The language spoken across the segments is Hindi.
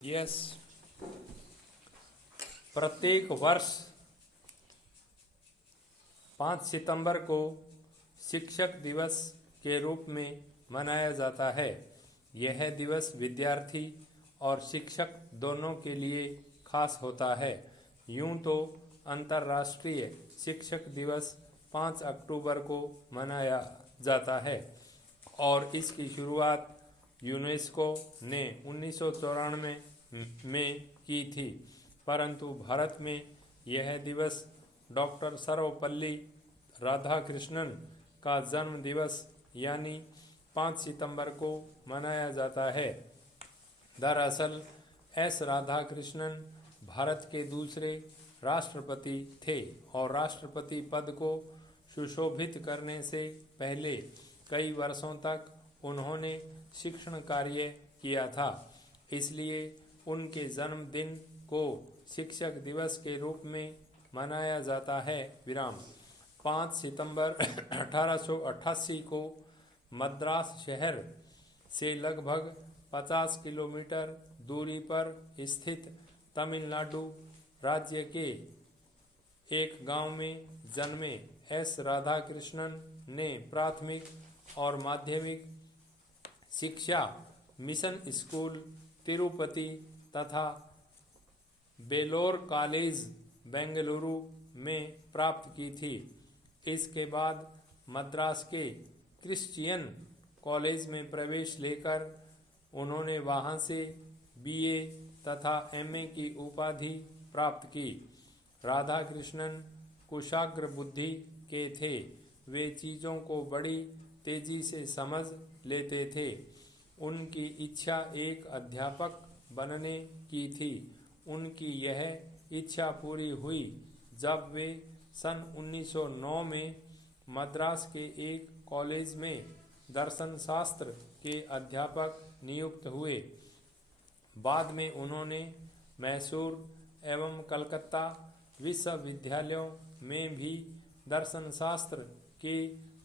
यस, प्रत्येक वर्ष 5 सितंबर को शिक्षक दिवस के रूप में मनाया जाता है। यह दिवस विद्यार्थी और शिक्षक दोनों के लिए खास होता है। यूं तो अंतर्राष्ट्रीय शिक्षक दिवस 5 अक्टूबर को मनाया जाता है और इसकी शुरुआत यूनेस्को ने 1994 में की थी, परंतु भारत में यह दिवस डॉक्टर सर्वपल्ली राधाकृष्णन का जन्म दिवस यानी 5 सितंबर को मनाया जाता है। दरअसल एस राधाकृष्णन भारत के दूसरे राष्ट्रपति थे और राष्ट्रपति पद को सुशोभित करने से पहले कई वर्षों तक उन्होंने शिक्षण कार्य किया था। इसलिए उनके जन्मदिन को शिक्षक दिवस के रूप में मनाया जाता है। 5 सितंबर 1888 को मद्रास शहर से लगभग 50 किलोमीटर दूरी पर स्थित तमिलनाडु राज्य के एक गांव में जन्मे एस राधाकृष्णन ने प्राथमिक और माध्यमिक शिक्षा मिशन स्कूल तिरुपति तथा बेलोर कॉलेज बेंगलुरु में प्राप्त की थी। इसके बाद मद्रास के क्रिश्चियन कॉलेज में प्रवेश लेकर उन्होंने वहां से बीए तथा एमए की उपाधि प्राप्त की। राधाकृष्णन कुशाग्र बुद्धि के थे। वे चीज़ों को बड़ी तेजी से समझ लेते थे। उनकी इच्छा एक अध्यापक बनने की थी। उनकी यह इच्छा पूरी हुई जब वे सन 1909 में मद्रास के एक कॉलेज में दर्शन शास्त्र के अध्यापक नियुक्त हुए। बाद में उन्होंने मैसूर एवं कलकत्ता विश्वविद्यालयों में भी दर्शन शास्त्र के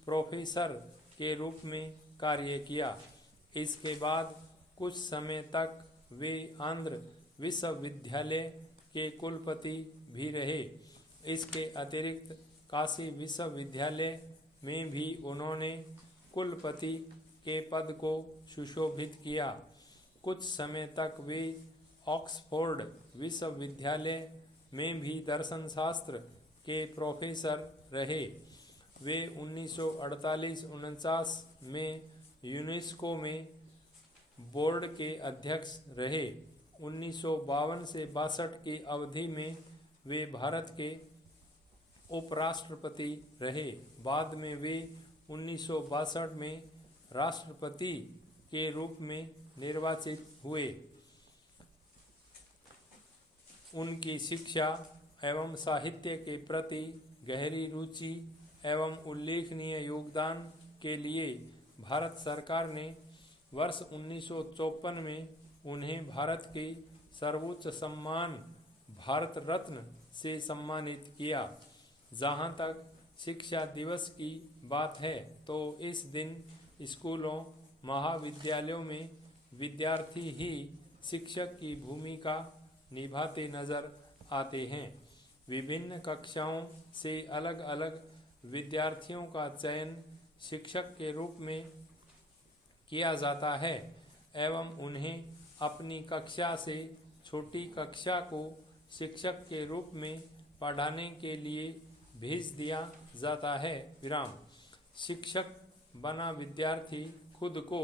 प्रोफेसर के रूप में कार्य किया। इसके बाद कुछ समय तक वे आंध्र विश्वविद्यालय के कुलपति भी रहे। इसके अतिरिक्त काशी विश्वविद्यालय में भी उन्होंने कुलपति के पद को सुशोभित किया। कुछ समय तक वे ऑक्सफोर्ड विश्वविद्यालय में भी दर्शन शास्त्र के प्रोफेसर रहे। वे 1948-49 में यूनेस्को में बोर्ड के अध्यक्ष रहे। 1952 से 62 की अवधि में वे भारत के उपराष्ट्रपति रहे। बाद में वे 1962 में राष्ट्रपति के रूप में निर्वाचित हुए। उनकी शिक्षा एवं साहित्य के प्रति गहरी रुचि एवं उल्लेखनीय योगदान के लिए भारत सरकार ने वर्ष 1954 में उन्हें भारत के सर्वोच्च सम्मान भारत रत्न से सम्मानित किया। जहां तक शिक्षा दिवस की बात है तो इस दिन स्कूलों महाविद्यालयों में विद्यार्थी ही शिक्षक की भूमिका निभाते नजर आते हैं। विभिन्न कक्षाओं से अलग अलग विद्यार्थियों का चयन शिक्षक के रूप में किया जाता है एवं उन्हें अपनी कक्षा से छोटी कक्षा को शिक्षक के रूप में पढ़ाने के लिए भेज दिया जाता है। शिक्षक बना विद्यार्थी खुद को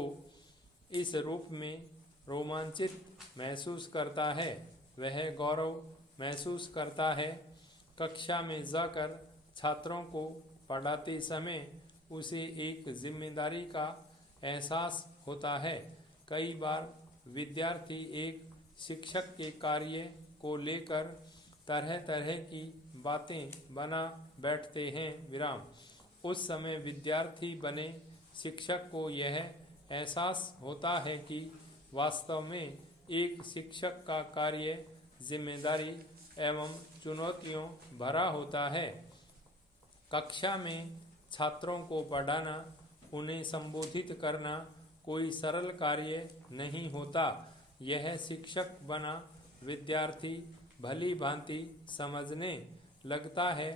इस रूप में रोमांचित महसूस करता है। वह गौरव महसूस करता है। कक्षा में जाकर छात्रों को पढ़ाते समय उसे एक जिम्मेदारी का एहसास होता है। कई बार विद्यार्थी एक शिक्षक के कार्य को लेकर तरह तरह की बातें बना बैठते हैं। उस समय विद्यार्थी बने शिक्षक को यह एहसास होता है कि वास्तव में एक शिक्षक का कार्य जिम्मेदारी एवं चुनौतियों भरा होता है। कक्षा में छात्रों को पढ़ाना, उन्हें संबोधित करना कोई सरल कार्य नहीं होता। यह शिक्षक बना विद्यार्थी भली भांति समझने लगता है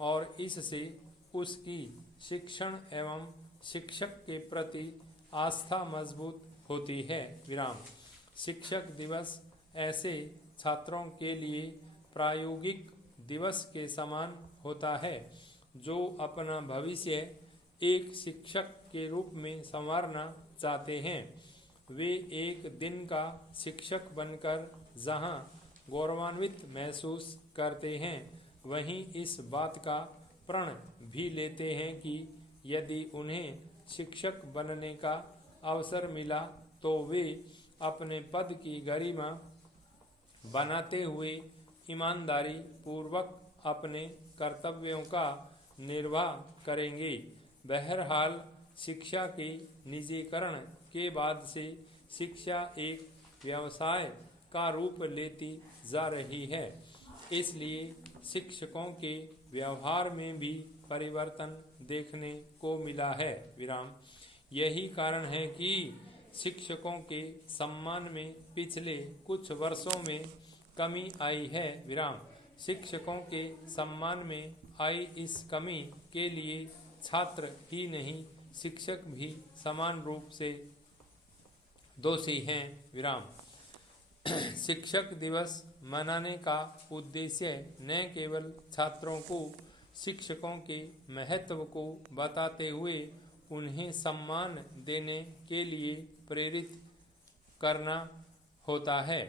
और इससे उसकी शिक्षण एवं शिक्षक के प्रति आस्था मजबूत होती है। विराम। शिक्षक दिवस ऐसे छात्रों के लिए प्रायोगिक दिवस के समान होता है जो अपना भविष्य एक शिक्षक के रूप में संवारना चाहते हैं। वे एक दिन का शिक्षक बनकर जहां गौरवान्वित महसूस करते हैं, वहीं इस बात का प्रण भी लेते हैं कि यदि उन्हें शिक्षक बनने का अवसर मिला तो वे अपने पद की गरिमा बनाते हुए ईमानदारी पूर्वक अपने कर्तव्यों का निर्वाह करेंगे। बहरहाल शिक्षा के निजीकरण के बाद से शिक्षा एक व्यवसाय का रूप लेती जा रही है, इसलिए शिक्षकों के व्यवहार में भी परिवर्तन देखने को मिला है। विराम। यही कारण है कि शिक्षकों के सम्मान में पिछले कुछ वर्षों में कमी आई है। विराम। शिक्षकों के सम्मान में आई इस कमी के लिए छात्र ही नहीं, शिक्षक भी समान रूप से दोषी हैं। विराम। शिक्षक दिवस मनाने का उद्देश्य न केवल छात्रों को शिक्षकों के महत्व को बताते हुए उन्हें सम्मान देने के लिए प्रेरित करना होता है,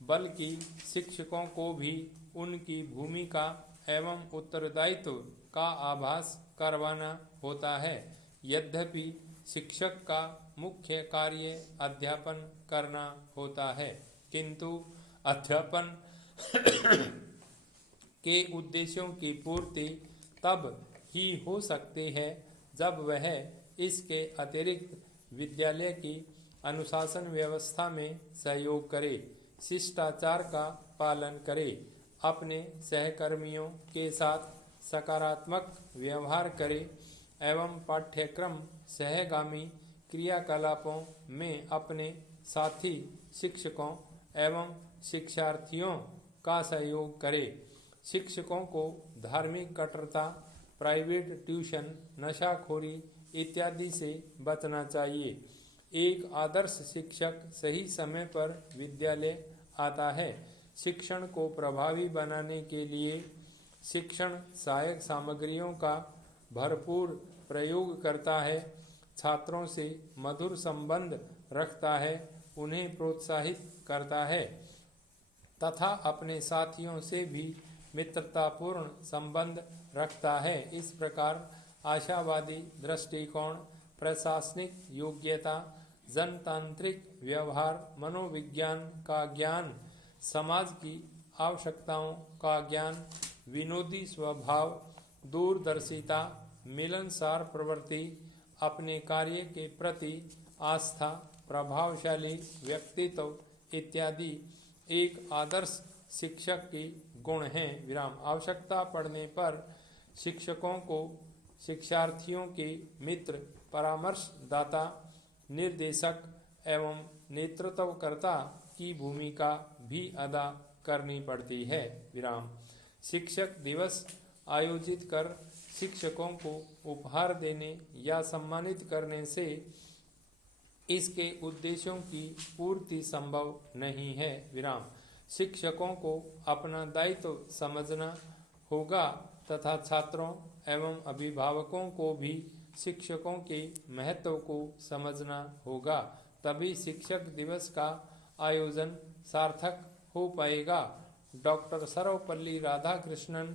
बल्कि शिक्षकों को भी उनकी भूमिका एवं उत्तरदायित्व का आभास करवाना होता है। यद्यपि शिक्षक का मुख्य कार्य अध्यापन करना होता है, किंतु अध्यापन के उद्देश्यों की पूर्ति तब ही हो सकती है जब वह इसके अतिरिक्त विद्यालय की अनुशासन व्यवस्था में सहयोग करे, शिष्टाचार का पालन करे, अपने सहकर्मियों के साथ सकारात्मक व्यवहार करे एवं पाठ्यक्रम सहगामी क्रियाकलापों में अपने साथी शिक्षकों एवं शिक्षार्थियों का सहयोग करे। शिक्षकों को धार्मिक कट्टरता, प्राइवेट ट्यूशन, नशाखोरी इत्यादि से बचना चाहिए। एक आदर्श शिक्षक सही समय पर विद्यालय आता है। शिक्षण को प्रभावी बनाने के लिए शिक्षण सहायक सामग्रियों का भरपूर प्रयोग करता है, छात्रों से मधुर संबंध रखता है, उन्हें प्रोत्साहित करता है तथा अपने साथियों से भी मित्रतापूर्ण संबंध रखता है। इस प्रकार आशावादी दृष्टिकोण, प्रशासनिक योग्यता, जनतांत्रिक व्यवहार, मनोविज्ञान का ज्ञान, समाज की आवश्यकताओं का ज्ञान, विनोदी स्वभाव, दूरदर्शिता, मिलनसार प्रवृत्ति, अपने कार्य के प्रति आस्था, प्रभावशाली व्यक्तित्व इत्यादि एक आदर्श शिक्षक की गुण हैं। विराम। आवश्यकता पड़ने पर शिक्षकों को शिक्षार्थियों के मित्र, परामर्शदाता, निर्देशक एवं नेतृत्वकर्ता की भूमिका भी अदा करनी पड़ती है। विराम। शिक्षक दिवस आयोजित कर शिक्षकों को उपहार देने या सम्मानित करने से इसके उद्देश्यों की पूर्ति संभव नहीं है। विराम। शिक्षकों को अपना दायित्व समझना होगा तथा छात्रों एवं अभिभावकों को भी शिक्षकों के महत्व को समझना होगा, तभी शिक्षक दिवस का आयोजन सार्थक हो पाएगा। डॉक्टर सर्वपल्ली राधाकृष्णन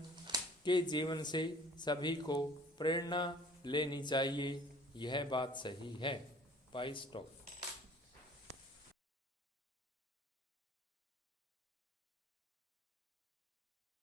के जीवन से सभी को प्रेरणा लेनी चाहिए, यह बात सही है। स्टॉप।